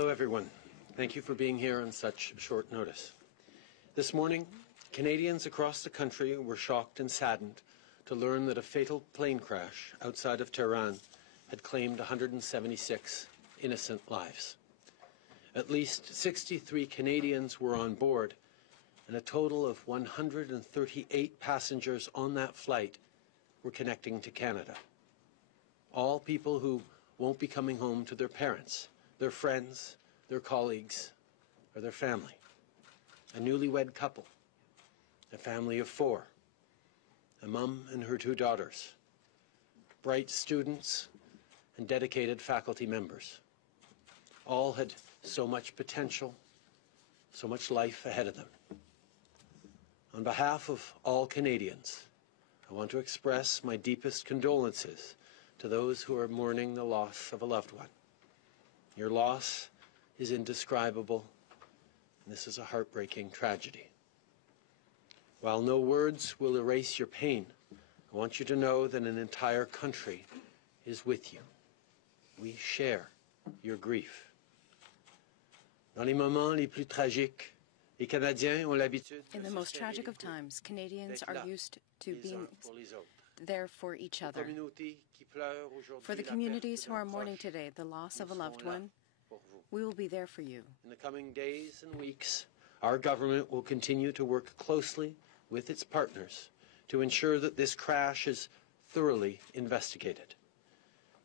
Hello, everyone. Thank you for being here on such short notice. This morning, Canadians across the country were shocked and saddened to learn that a fatal plane crash outside of Tehran had claimed 176 innocent lives. At least 63 Canadians were on board, and a total of 138 passengers on that flight were connecting to Canada. All people who won't be coming home to their parents, their friends, their colleagues, or their family. A newlywed couple, a family of 4, a mum and her 2 daughters, bright students and dedicated faculty members. All had so much potential, so much life ahead of them. On behalf of all Canadians, I want to express my deepest condolences to those who are mourning the loss of a loved one. Your loss is indescribable, and this is a heartbreaking tragedy. While no words will erase your pain, I want you to know that an entire country is with you. We share your grief. Dans les moments les plus tragiques, les Canadiens ont l'habitude. In the most tragic of times, Canadians are used to being there for each other. For the communities who are mourning today the loss of a loved one, we will be there for you. In the coming days and weeks, our government will continue to work closely with its partners to ensure that this crash is thoroughly investigated.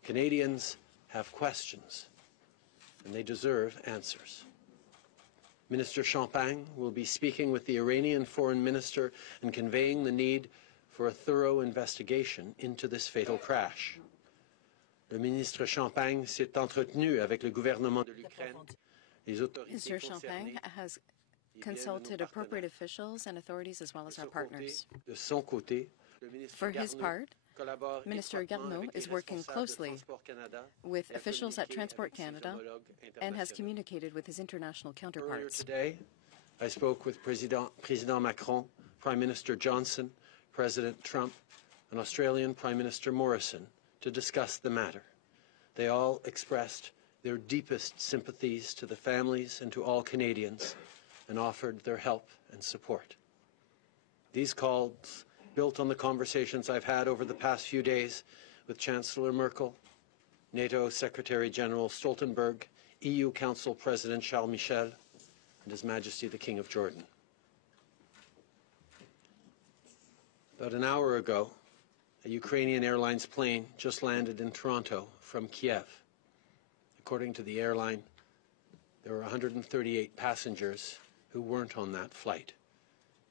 Canadians have questions, and they deserve answers. Minister Champagne will be speaking with the Iranian Foreign Minister and conveying the need for a thorough investigation into this fatal crash. Le ministre Champagne s'est entretenu avec le gouvernement de l'Ukraine. Mr. Champagne has consulted appropriate officials and authorities as well as our partners. For his part, Minister Garneau is working closely with officials at Transport Canada and has communicated with his international counterparts. Today, I spoke with President Macron, Prime Minister Johnson, President Trump, and Australian Prime Minister Morrison to discuss the matter. They all expressed their deepest sympathies to the families and to all Canadians and offered their help and support. These calls built on the conversations I've had over the past few days with Chancellor Merkel, NATO Secretary General Stoltenberg, EU Council President Charles Michel, and His Majesty the King of Jordan. About an hour ago, a Ukrainian airlines plane just landed in Toronto from Kiev. According to the airline, there were 138 passengers who weren't on that flight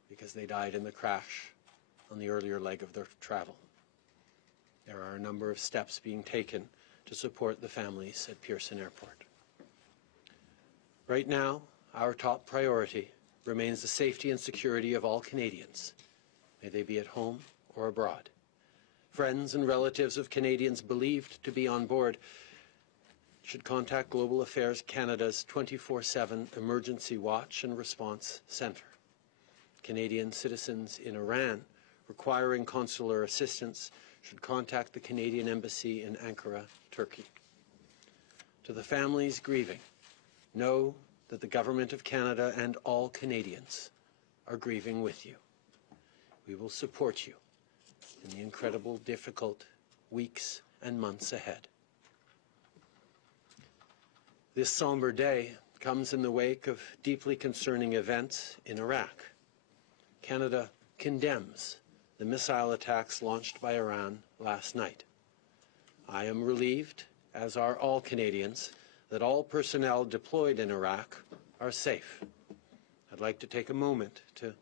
because they died in the crash on the earlier leg of their travel. There are a number of steps being taken to support the families at Pearson Airport. Right now, our top priority remains the safety and security of all Canadians, may they be at home or abroad. Friends and relatives of Canadians believed to be on board should contact Global Affairs Canada's 24/7 Emergency Watch and Response Centre. Canadian citizens in Iran requiring consular assistance should contact the Canadian Embassy in Ankara, Turkey. To the families grieving, know that the Government of Canada and all Canadians are grieving with you. We will support you in the incredible, difficult weeks and months ahead. This somber day comes in the wake of deeply concerning events in Iraq. Canada condemns the missile attacks launched by Iran last night. I am relieved, as are all Canadians, that all personnel deployed in Iraq are safe. I'd like to take a moment to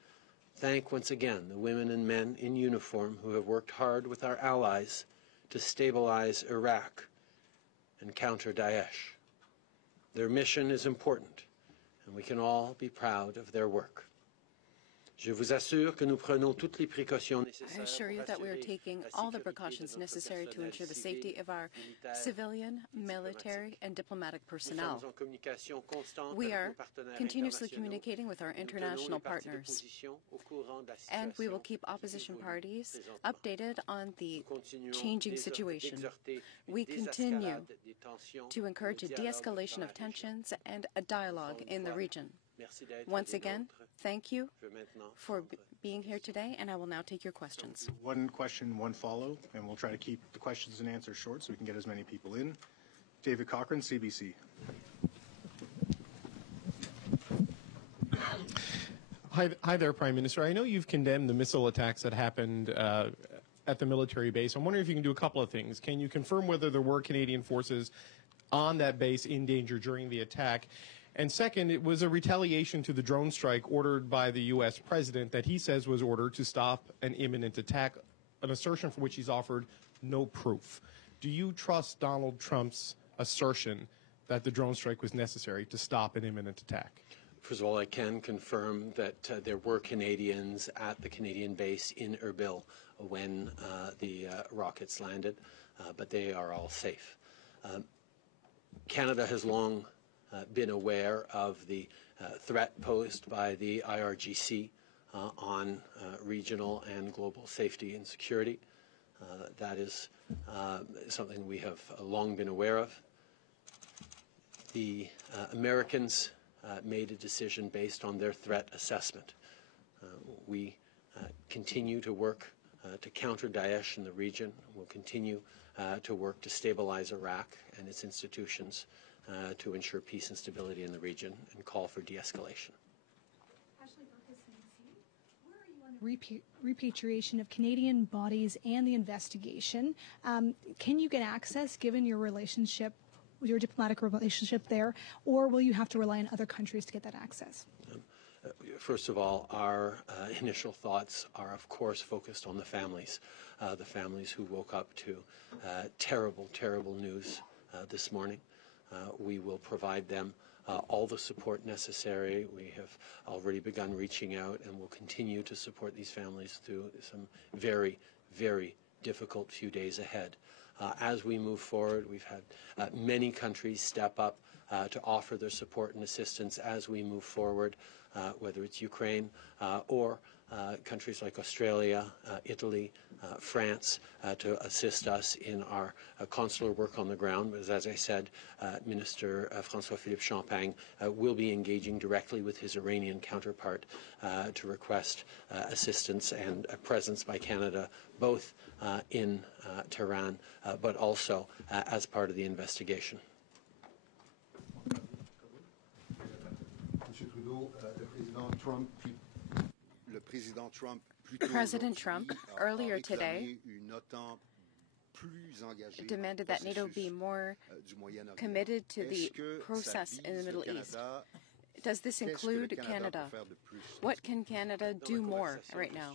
thank once again the women and men in uniform who have worked hard with our allies to stabilize Iraq and counter Daesh. Their mission is important, and we can all be proud of their work. Je vous assure que nous prenons toutes les précautions nécessaires. I assure you that we are taking all the precautions necessary to ensure the safety of our civilian, military, and diplomatic personnel. We are continuously communicating with our international partners, and we will keep opposition parties updated on the changing situation. We continue to encourage a de-escalation of tensions and a dialogue in the region. Once again, thank you for being here today, and I will now take your questions. One question, one follow, and we'll try to keep the questions and answers short so we can get as many people in. David Cochran, CBC. Hi there, Prime Minister. I know you've condemned the missile attacks that happened at the military base. I'm wondering if you can do a couple of things. Can you confirm whether there were Canadian forces on that base in danger during the attack? And second, it was a retaliation to the drone strike ordered by the U.S. president that he says was ordered to stop an imminent attack, an assertion for which he's offered no proof. Do you trust Donald Trump's assertion that the drone strike was necessary to stop an imminent attack? First of all, I can confirm that there were Canadians at the Canadian base in Erbil when the rockets landed, but they are all safe. Canada has long been aware of the threat posed by the IRGC on regional and global safety and security. That is something we have long been aware of. The Americans made a decision based on their threat assessment. We continue to work to counter Daesh in the region. We'll continue to work to stabilize Iraq and its institutions to ensure peace and stability in the region and call for de-escalation. Where are you on the repatriation of Canadian bodies and the investigation? Can you get access given your relationship, your diplomatic relationship there, or will you have to rely on other countries to get that access? First of all, our initial thoughts are, of course, focused on the families who woke up to terrible, terrible news this morning. We will provide them all the support necessary. We have already begun reaching out and will continue to support these families through some very, very difficult few days ahead. As we move forward, we've had many countries step up to offer their support and assistance as we move forward, whether it's Ukraine or countries like Australia, Italy, France, to assist us in our consular work on the ground. But as I said, Minister François-Philippe Champagne will be engaging directly with his Iranian counterpart to request assistance and a presence by Canada, both in Tehran, but also as part of the investigation. President Trump earlier today demanded that NATO be more committed to the process in the Middle East. Does this include Canada? What can Canada do more right now?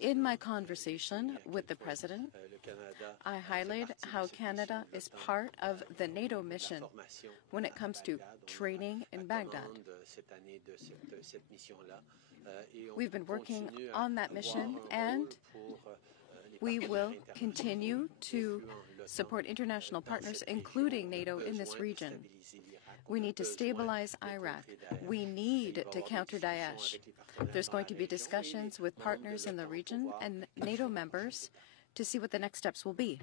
In my conversation with the President, I highlighted how Canada is part of the NATO mission when it comes to training in Baghdad. We've been working on that mission, and we will continue to support international partners, including NATO, in this region. We need to stabilize Iraq. We need to counter Daesh. There's going to be discussions with partners in the region and NATO members to see what the next steps will be.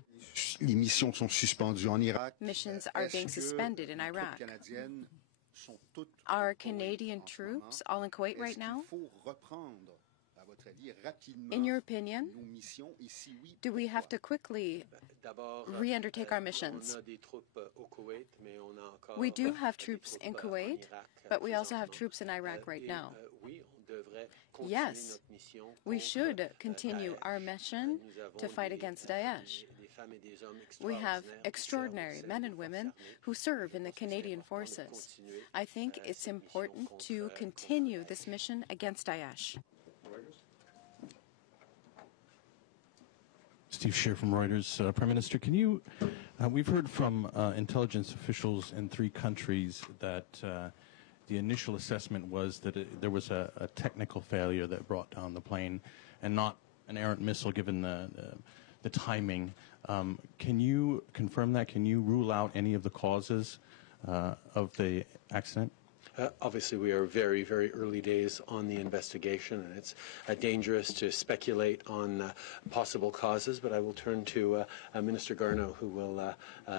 Missions are being suspended in Iraq. Are Canadian troops all in Kuwait right now? In your opinion, do we have to quickly re-undertake our missions? We do have troops in Kuwait, but we also have troops in Iraq right now. Yes, we should continue our mission to fight against Daesh. We have extraordinary men and women who serve in the Canadian forces. I think it's important to continue this mission against Daesh. Steve Scheer from Reuters. Prime Minister, can you, we've heard from intelligence officials in 3 countries that the initial assessment was that there was a technical failure that brought down the plane and not an errant missile given the timing. Can you confirm that? Can you rule out any of the causes of the accident? Obviously, we are very, very early days on the investigation, and it's dangerous to speculate on possible causes, but I will turn to Minister Garneau, who will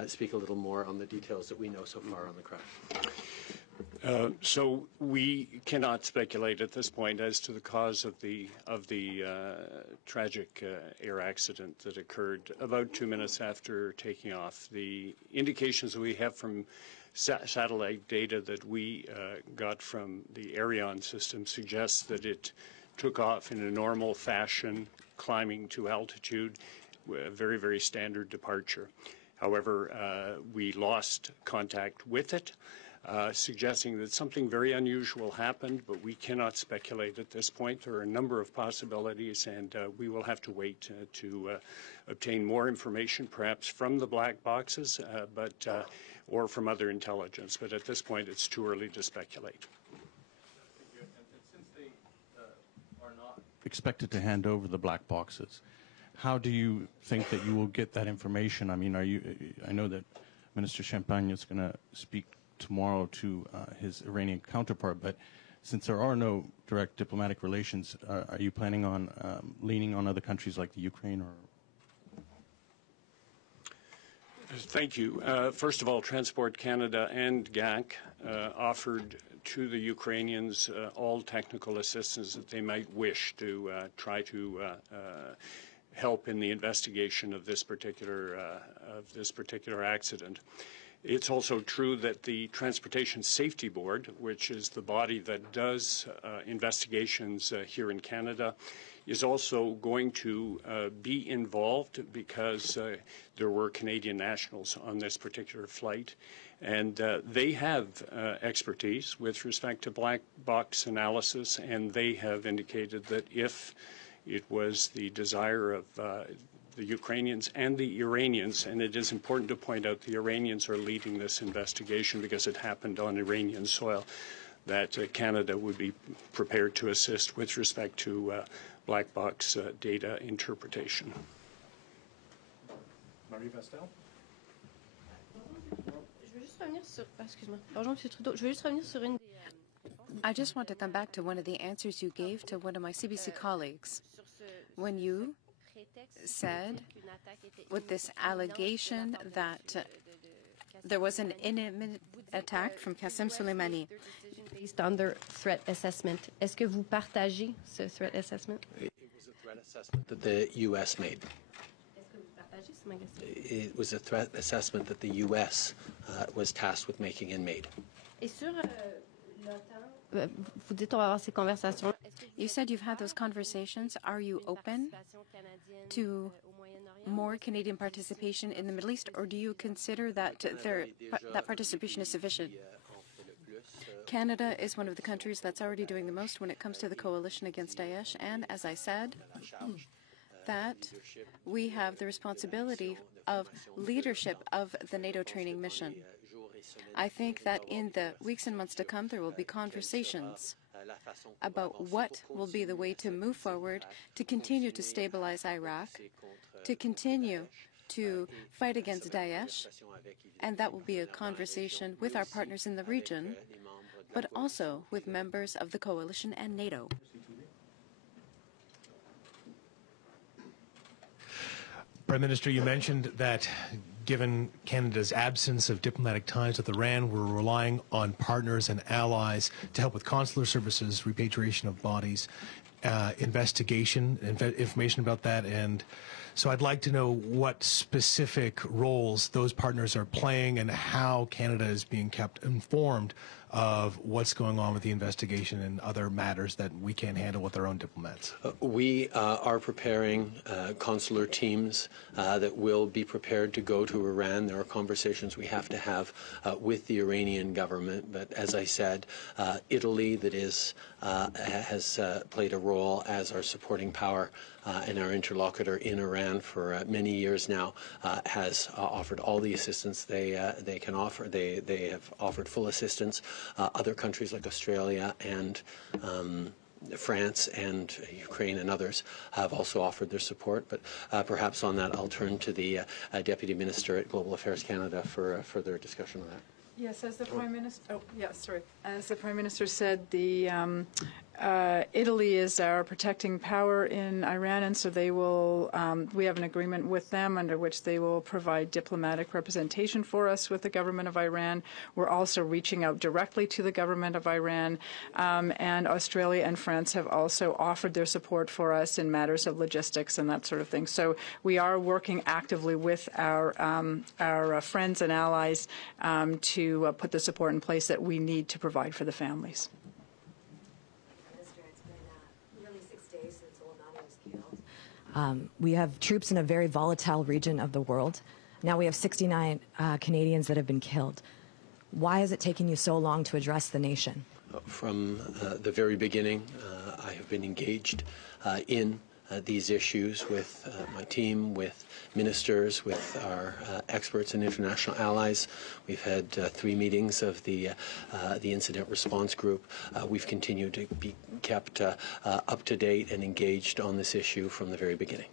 speak a little more on the details that we know so far on the crash. So we cannot speculate at this point as to the cause of the tragic air accident that occurred about 2 minutes after taking off. The indications that we have from satellite data that we got from the Ariane system suggests that it took off in a normal fashion, climbing to altitude, a very, very standard departure. However, we lost contact with it, suggesting that something very unusual happened, but we cannot speculate at this point. There are a number of possibilities, and we will have to wait to obtain more information, perhaps from the black boxes, or from other intelligence. But at this point, it's too early to speculate. Since they are not expected to hand over the black boxes, how do you think that you will get that information? I mean, I know that Minister Champagne is going to speak tomorrow to his Iranian counterpart, but since there are no direct diplomatic relations, are you planning on leaning on other countries like the Ukraine or? Thank you. First of all, Transport Canada and GAC offered to the Ukrainians all technical assistance that they might wish to try to help in the investigation of this particular accident. It's also true that the Transportation Safety Board, which is the body that does investigations here in Canada, is also going to be involved because there were Canadian nationals on this particular flight. And they have expertise with respect to black box analysis, and they have indicated that if it was the desire of the Ukrainians and the Iranians, and it is important to point out the Iranians are leading this investigation because it happened on Iranian soil, that Canada would be prepared to assist with respect to black box data interpretation. Marie Vestel? I just want to come back to one of the answers you gave to one of my CBC colleagues. When you said, with this allegation that there was an imminent attack from Qasem Soleimani. Based on their threat assessment. Est-ce que vous partagez ce threat assessment? It was a threat assessment that the U.S. made. It was a threat assessment that the U.S. Was tasked with making and made. Et sur l'OTAN, vous dites on va avoir ces conversations. You said you've had those conversations. Are you open to more Canadian participation in the Middle East, or do you consider that that participation is sufficient? Canada is one of the countries that's already doing the most when it comes to the coalition against Daesh, and as I said, that we have the responsibility of leadership of the NATO training mission. I think that in the weeks and months to come, there will be conversations about what will be the way to move forward, to continue to stabilize Iraq, to continue to fight against Daesh, and that will be a conversation with our partners in the region, but also with members of the coalition and NATO. Prime Minister, you mentioned that given Canada's absence of diplomatic ties with Iran, we're relying on partners and allies to help with consular services, repatriation of bodies, investigation, information about that. And so I'd like to know what specific roles those partners are playing and how Canada is being kept informed of what's going on with the investigation and other matters that we can't handle with our own diplomats. We are preparing consular teams that will be prepared to go to Iran. There are conversations we have to have with the Iranian government. But as I said, Italy has played a role role as our supporting power and our interlocutor in Iran for many years now has offered all the assistance they can offer. They have offered full assistance. Other countries like Australia and France and Ukraine and others have also offered their support, but perhaps on that I'll turn to the Deputy Minister at Global Affairs Canada for further discussion on that. Yes, as the Prime Minister. Oh, yes, sorry. As the Prime Minister said, Italy is our protecting power in Iran, and so they will. We have an agreement with them under which they will provide diplomatic representation for us with the government of Iran. We're also reaching out directly to the government of Iran, and Australia and France have also offered their support for us in matters of logistics and that sort of thing. So we are working actively with our friends and allies to put the support in place that we need to provide for the families. Minister, it's been nearly 6 days since Olnani was killed. We have troops in a very volatile region of the world. Now we have 69 Canadians that have been killed. Why is it taking you so long to address the nation? From the very beginning, I have been engaged in these issues with my team, with ministers, with our experts and international allies. We've had 3 meetings of the incident response group. We've continued to be kept up to date and engaged on this issue from the very beginning.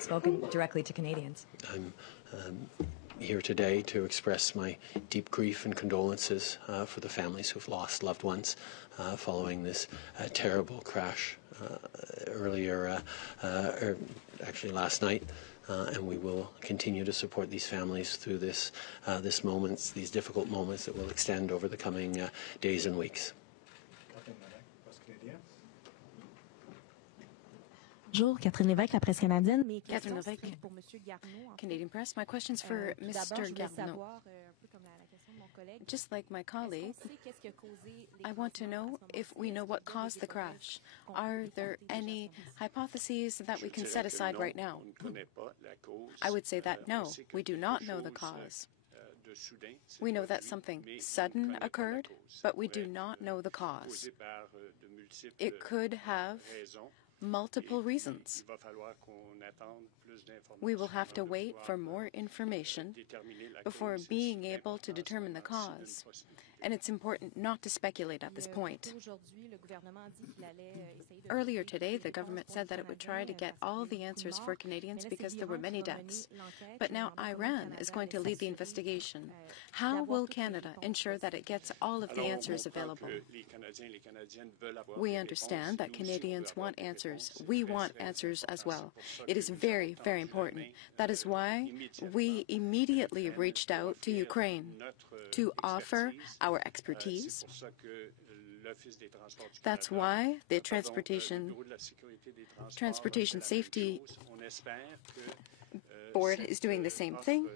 Spoken directly to Canadians. I'm here today to express my deep grief and condolences for the families who've lost loved ones following this terrible crash earlier, or actually last night, and we will continue to support these families through these difficult moments that will extend over the coming days and weeks. Bonjour, Catherine Lévesque, La Presse canadienne. Catherine Lévesque, Canadian Press. My question's for Mr. Garneau. Just like my colleague, I want to know if we know what caused the crash. Are there any hypotheses that we can set aside right now? I would say that no, we do not know the cause. We know that something sudden occurred, but we do not know the cause. It could have multiple reasons. We will have to wait for more information before being able to determine the cause. And it's important not to speculate at this point. Earlier today, the government said that it would try to get all the answers for Canadians because there were many deaths. But now Iran is going to lead the investigation. How will Canada ensure that it gets all of the answers available? We understand that Canadians want answers. We want answers as well. It is very, very important. That is why we immediately reached out to Ukraine to offer our expertise. That's why the Transportation Safety Board is doing the same thing.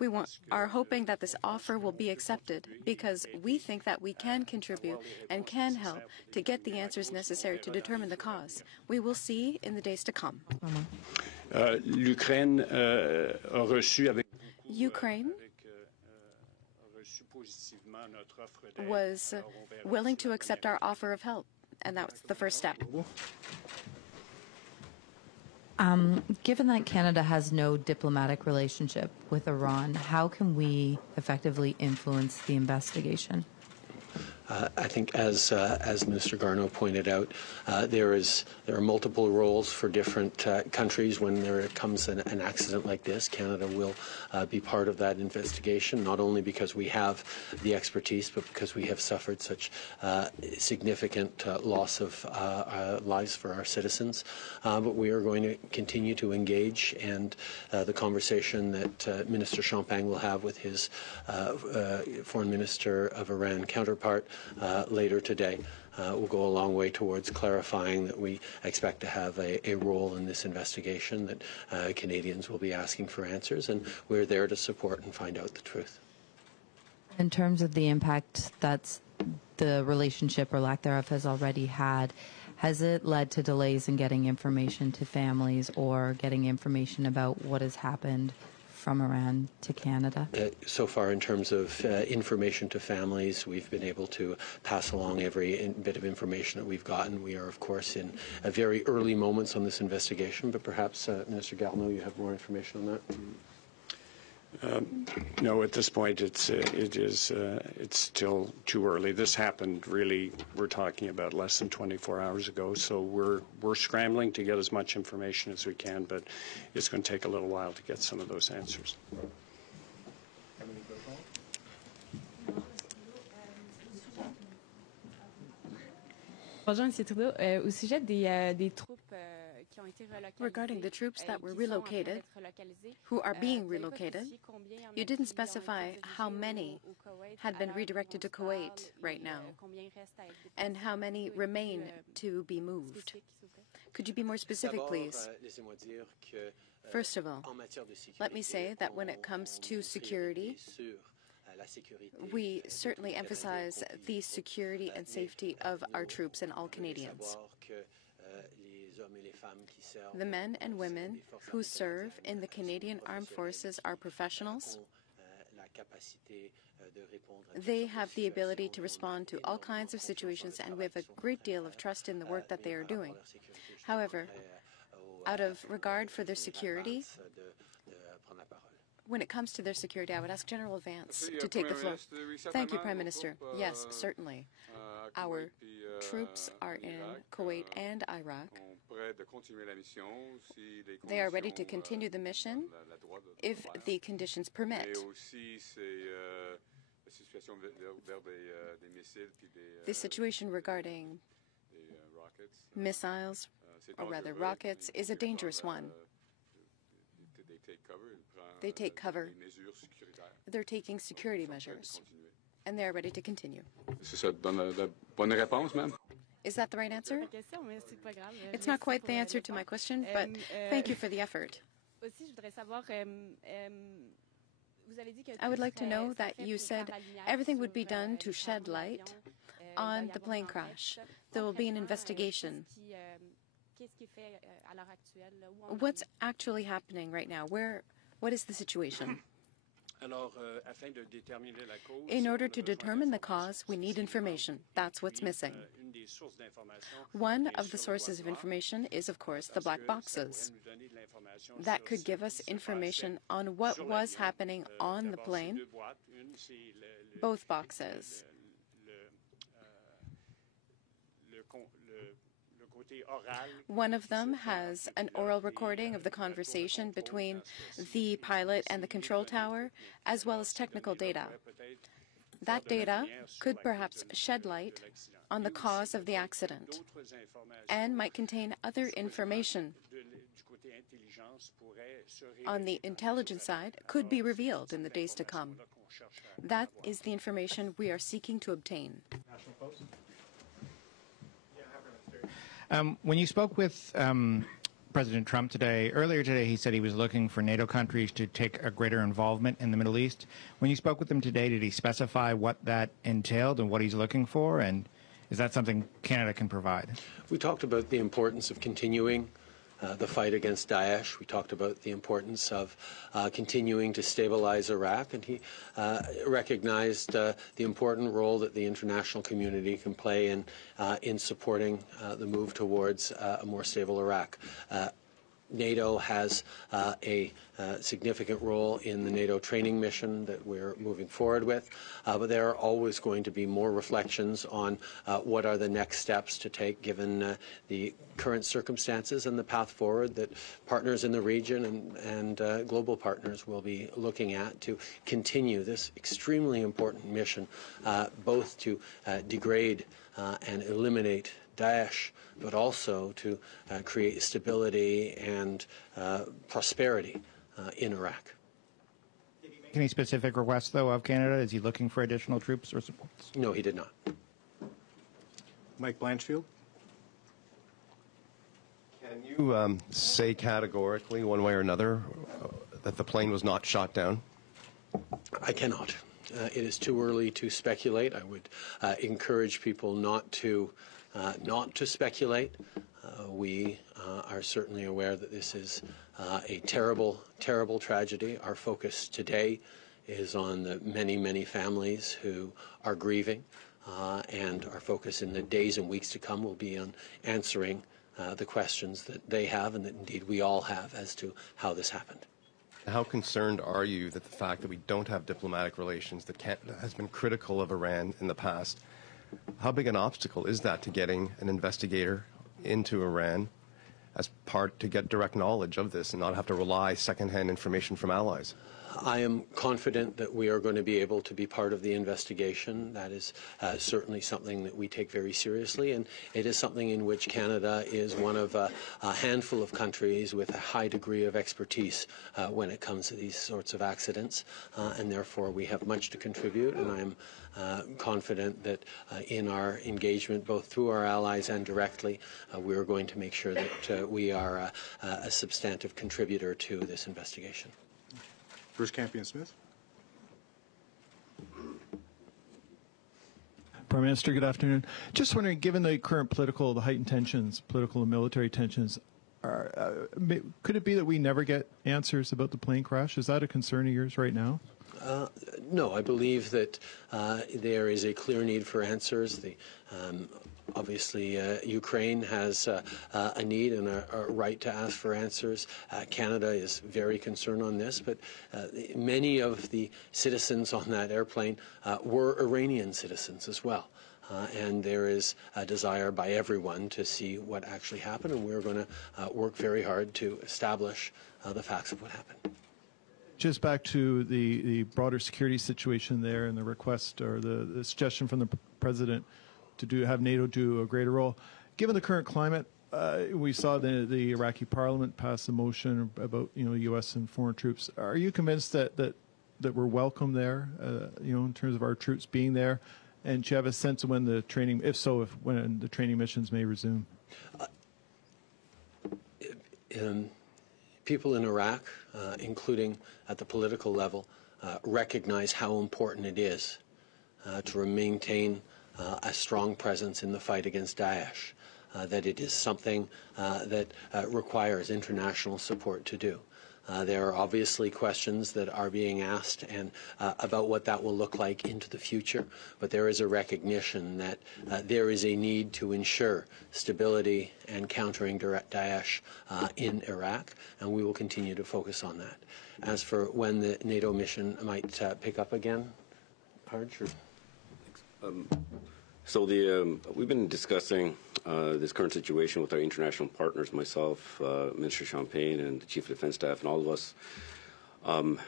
We are hoping that this offer will be accepted because we think that we can contribute and can help to get the answers necessary to determine the cause. We will see in the days to come. Ukraine was willing to accept our offer of help, and that was the first step. Given that Canada has no diplomatic relationship with Iran, how can we effectively influence the investigation? I think, as Minister Garneau pointed out, there are multiple roles for different countries when there comes an accident like this. Canada will be part of that investigation, not only because we have the expertise, but because we have suffered such significant loss of lives for our citizens. But we are going to continue to engage, and the conversation that Minister Champagne will have with his Foreign Minister of Iran counterpart later today will go a long way towards clarifying that we expect to have a role in this investigation, that Canadians will be asking for answers, and we're there to support and find out the truth. In terms of the impact that the relationship or lack thereof has already had, has it led to delays in getting information to families or getting information about what has happened from Iran to Canada? So far, in terms of information to families, we've been able to pass along every bit of information that we've gotten. We are, of course, in very early moments on this investigation, but perhaps, Minister Garneau, you have more information on that? No, at this point, it's still too early. This happened really, we're talking about less than 24 hours ago, so we're scrambling to get as much information as we can, but it's going to take a little while to get some of those answers. Bonjour, Monsieur Trudeau. Au sujet des troupes Regarding the troops that were relocated, who are being relocated, you didn't specify how many had been redirected to Kuwait right now, and how many remain to be moved. Could you be more specific, please? First of all, let me say that when it comes to security, we certainly emphasize the security and safety of our troops and all Canadians. The men and women who serve in the Canadian Armed Forces are professionals. They have the ability to respond to all kinds of situations, and we have a great deal of trust in the work that they are doing. However, out of regard for their security, when it comes to their security, I would ask General Vance to take the floor. Thank you, Prime Minister. Yes, certainly. Our troops are in Kuwait and Iraq. They are ready to continue the mission if the conditions permit. The situation regarding missiles, or rather rockets, is a dangerous one. They take cover. They're taking security measures, and they are ready to continue. Is that the right answer? It's not quite the answer to my question, but thank you for the effort. I would like to know that you said everything would be done to shed light on the plane crash. There will be an investigation. What's actually happening right now? What is the situation? In order to determine the cause, we need information. That's what's missing. One of the sources of information is, of course, the black boxes. That could give us information on what was happening on the plane, both boxes. One of them has an oral recording of the conversation between the pilot and the control tower, as well as technical data. That data could perhaps shed light on the cause of the accident and might contain other information on the intelligence side could be revealed in the days to come. That is the information we are seeking to obtain. When you spoke with President Trump earlier today, he said he was looking for NATO countries to take a greater involvement in the Middle East. When you spoke with him today, did he specify what that entailed and what he's looking for? And is that something Canada can provide? We talked about the importance of continuing the fight against Daesh. We talked about the importance of continuing to stabilize Iraq, and he recognized the important role that the international community can play in supporting the move towards a more stable Iraq. NATO has a significant role in the NATO training mission that we're moving forward with, but there are always going to be more reflections on what are the next steps to take given the current circumstances and the path forward that partners in the region and global partners will be looking at to continue this extremely important mission, both to degrade and eliminate Daesh, but also to create stability and prosperity in Iraq. Did he make any specific requests, though, of Canada? Is he looking for additional troops or supports? No, he did not. Mike Blanchfield. Can you say categorically, one way or another, that the plane was not shot down? I cannot. It is too early to speculate. I would encourage people not to speculate. We are certainly aware that this is a terrible, terrible tragedy. Our focus today is on the many, many families who are grieving, and our focus in the days and weeks to come will be on answering the questions that they have and that indeed we all have as to how this happened. How concerned are you that the fact that we don't have diplomatic relations, that Canada has been critical of Iran in the past, how big an obstacle is that to getting an investigator into Iran as part to get direct knowledge of this and not have to rely secondhand information from allies? I am confident that we are going to be able to be part of the investigation. That is certainly something that we take very seriously, and it is something in which Canada is one of a handful of countries with a high degree of expertise when it comes to these sorts of accidents, and therefore we have much to contribute, and I am confident that in our engagement, both through our allies and directly, we are going to make sure that we are a substantive contributor to this investigation. Bruce Campion-Smith. Prime Minister, good afternoon. Just wondering, given the current the heightened tensions, political and military tensions, could it be that we never get answers about the plane crash? Is that a concern of yours right now? No, I believe that there is a clear need for answers. Obviously, Ukraine has a need and a right to ask for answers. Canada is very concerned on this, but many of the citizens on that airplane were Iranian citizens as well. And there is a desire by everyone to see what actually happened, and we're going to work very hard to establish the facts of what happened. Just back to the broader security situation there and the request or the suggestion from the President to have NATO do a greater role. Given the current climate, we saw the Iraqi Parliament pass a motion about U.S. and foreign troops. Are you convinced that we're welcome there, in terms of our troops being there? And do you have a sense of when the training, when the training missions may resume? People in Iraq, including at the political level, recognize how important it is to maintain a strong presence in the fight against Daesh, that it is something that requires international support to do. There are obviously questions that are being asked and about what that will look like into the future, but there is a recognition that there is a need to ensure stability and countering Daesh in Iraq, and we will continue to focus on that. As for when the NATO mission might pick up again, Harj? So we've been discussing this current situation with our international partners, myself, Minister Champagne, and the Chief of Defense Staff, and all of us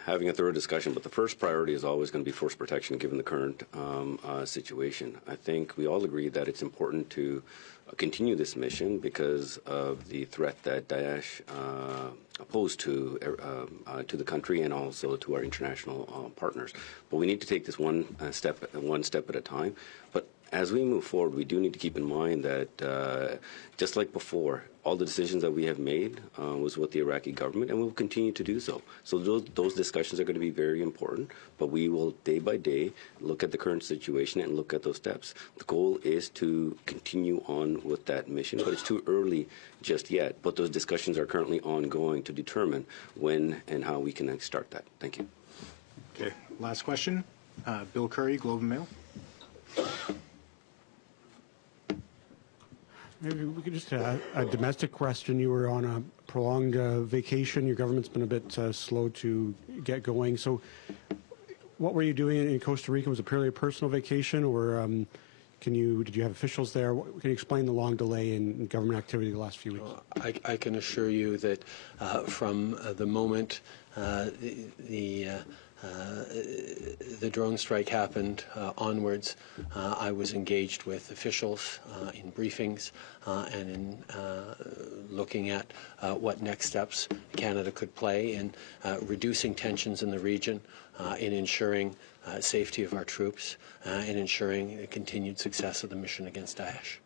having a thorough discussion. But the first priority is always going to be force protection, given the current situation. I think we all agree that it's important to continue this mission because of the threat that Daesh pose to the country and also to our international partners. But we need to take this one step at a time. But as we move forward, we do need to keep in mind that just like before, all the decisions that we have made was with the Iraqi government, and we will continue to do so. So those discussions are going to be very important, but we will day by day look at the current situation and look at those steps. The goal is to continue on with that mission, but it's too early just yet. But those discussions are currently ongoing to determine when and how we can start that. Thank you. Okay, last question. Bill Curry, Globe and Mail. Maybe we could just a domestic question. You were on a prolonged vacation. Your government's been a bit slow to get going. So what were you doing in Costa Rica? Was it purely a personal vacation, or did you have officials there? Can you explain the long delay in government activity the last few weeks? I can assure you that from the moment the drone strike happened onwards, I was engaged with officials in briefings and in looking at what next steps Canada could play in reducing tensions in the region, in ensuring safety of our troops, and ensuring the continued success of the mission against Daesh.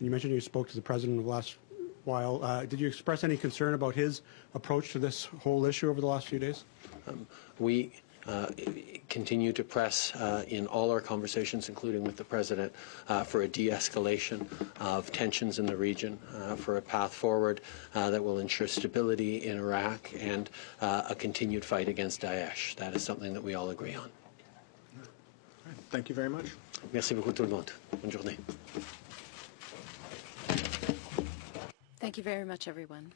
You mentioned you spoke to the President the last while. Did you express any concern about his approach to this whole issue over the last few days? We continue to press in all our conversations, including with the President, for a de-escalation of tensions in the region, for a path forward that will ensure stability in Iraq and a continued fight against Daesh. That is something that we all agree on. Thank you very much. Merci beaucoup tout le monde. Bonne journée. Thank you very much, everyone.